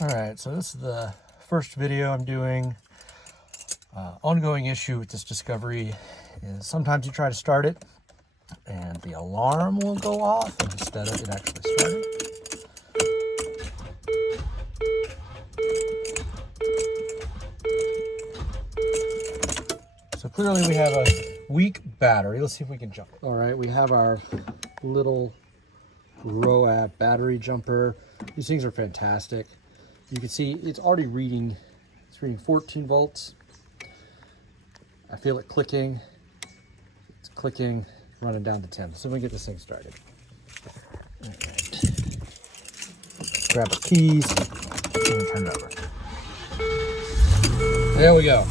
All right, so this is the first video I'm doing. Ongoing issue with this Discovery is sometimes you try to start it and the alarm will go off instead of it actually starting. So clearly we have a weak battery. Let's see if we can jump it. All right, we have our little Rover battery jumper. These things are fantastic. You can see it's already reading, it's reading 14 volts. I feel it clicking. It's clicking, running down to 10. So we get this thing started. All right. Grab the keys and turn it over. There we go.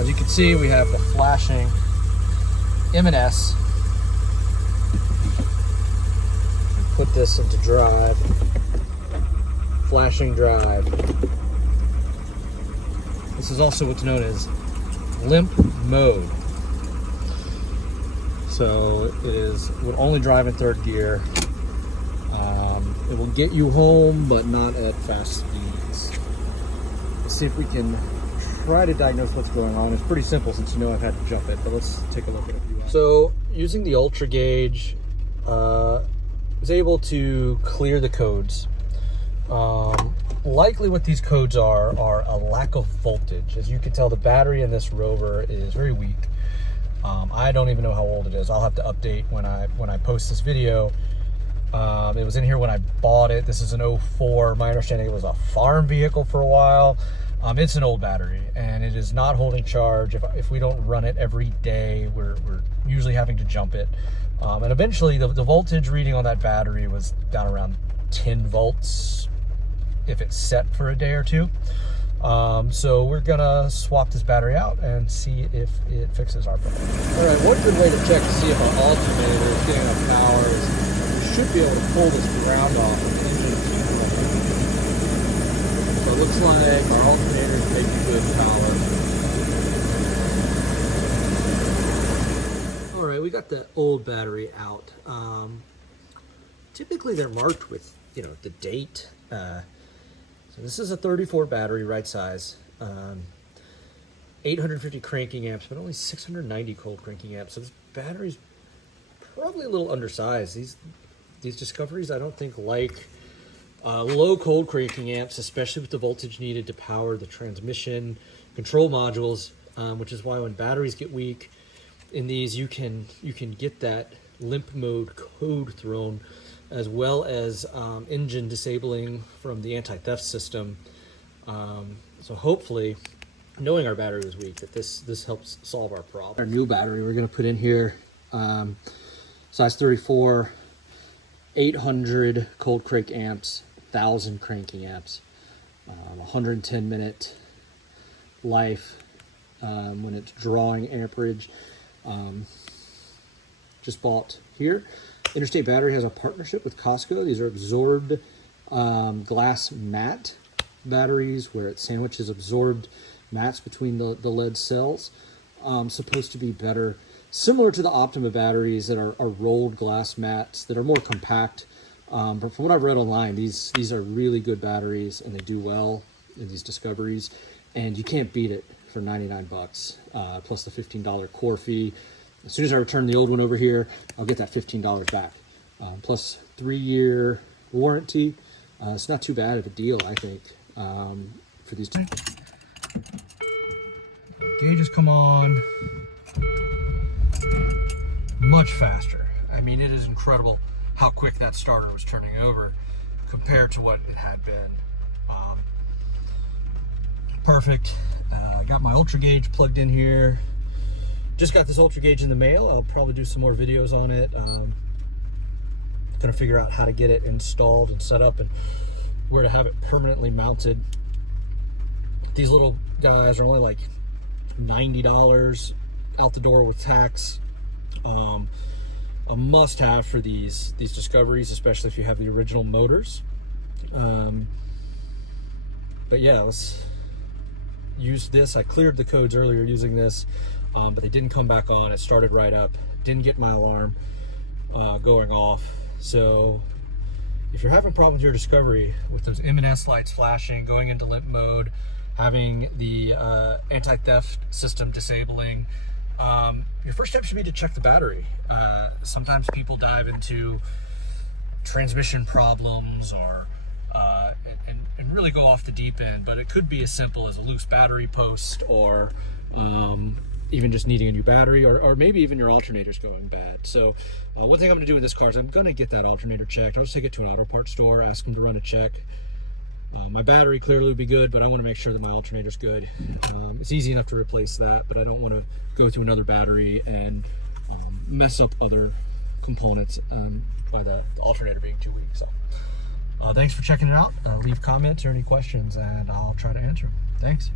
As you can see, we have the flashing M&S. Put this into drive. Flashing drive. This is also what's known as Limp mode. So it will only drive in third gear. It will get you home, but not at fast speeds. Let's see if we can try to diagnose what's going on. It's pretty simple since you know I've had to jump it, but let's take a look at it. So using the ultra gauge, I was able to clear the codes. Likely what these codes are a lack of voltage. As you can tell, the battery in this Rover is very weak. I don't even know how old it is. I'll have to update when I post this video. It was in here when I bought it. This is an 04. My understanding it was a farm vehicle for a while. It's an old battery and it is not holding charge. If we don't run it every day, we're usually having to jump it. And eventually the voltage reading on that battery was down around 10 volts if it's set for a day or two. So we're gonna swap this battery out and see if it fixes our problem. All right, one good way to check to see if our alternator is getting enough power is we should be able to pull this ground off of the engine. So it looks like our alternator is making good power. All right, we got the old battery out. Typically they're marked with, the date. So this is a 34 battery, right size, 850 cranking amps, but only 690 cold cranking amps. So this battery's probably a little undersized. These Discoveries, I don't think like low cold cranking amps, especially with the voltage needed to power the transmission control modules, which is why when batteries get weak in these, you can get that limp mode code thrown, as well as engine disabling from the anti-theft system. So hopefully, knowing our battery was weak, that this helps solve our problem. Our new battery we're gonna put in here, size 34, 800 cold crank amps, 1000 cranking amps, 110 minute life when it's drawing amperage. Just bought here. Interstate Battery has a partnership with Costco. These are absorbed glass mat batteries where it sandwiches absorbed mats between the lead cells. Supposed to be better, similar to the Optima batteries that are rolled glass mats that are more compact. But from what I've read online, these are really good batteries and they do well in these Discoveries. And you can't beat it for 99 bucks, plus the $15 core fee. As soon as I return the old one over here, I'll get that $15 back. Plus 3-year warranty. It's not too bad of a deal, I think, for these two. Gauges come on much faster. I mean, it is incredible how quick that starter was turning over compared to what it had been. Perfect. I got my ultra gauge plugged in here. Just got this ultra gauge in the mail. I'll probably do some more videos on it. Gonna figure out how to get it installed and set up and where to have it permanently mounted. These little guys are only like $90 out the door with tax. A must-have for these Discoveries, especially if you have the original motors. But yeah, let's use this. I cleared the codes earlier using this. But they didn't come back on. It started right up. Didn't get my alarm going off. So if you're having problems with your Discovery, with those M&S lights flashing, going into limp mode, having the anti-theft system disabling, your first step should be to check the battery. Sometimes people dive into transmission problems or and really go off the deep end, but it could be as simple as a loose battery post, or even just needing a new battery, or maybe even your alternator's going bad. So one thing I'm going to do with this car is I'm going to get that alternator checked. I'll just take it to an auto parts store, ask them to run a check. My battery clearly would be good, but I want to make sure that my alternator's good. It's easy enough to replace that, but I don't want to go through another battery and mess up other components by the alternator being too weak. So thanks for checking it out. Leave comments or any questions, and I'll try to answer them. Thanks.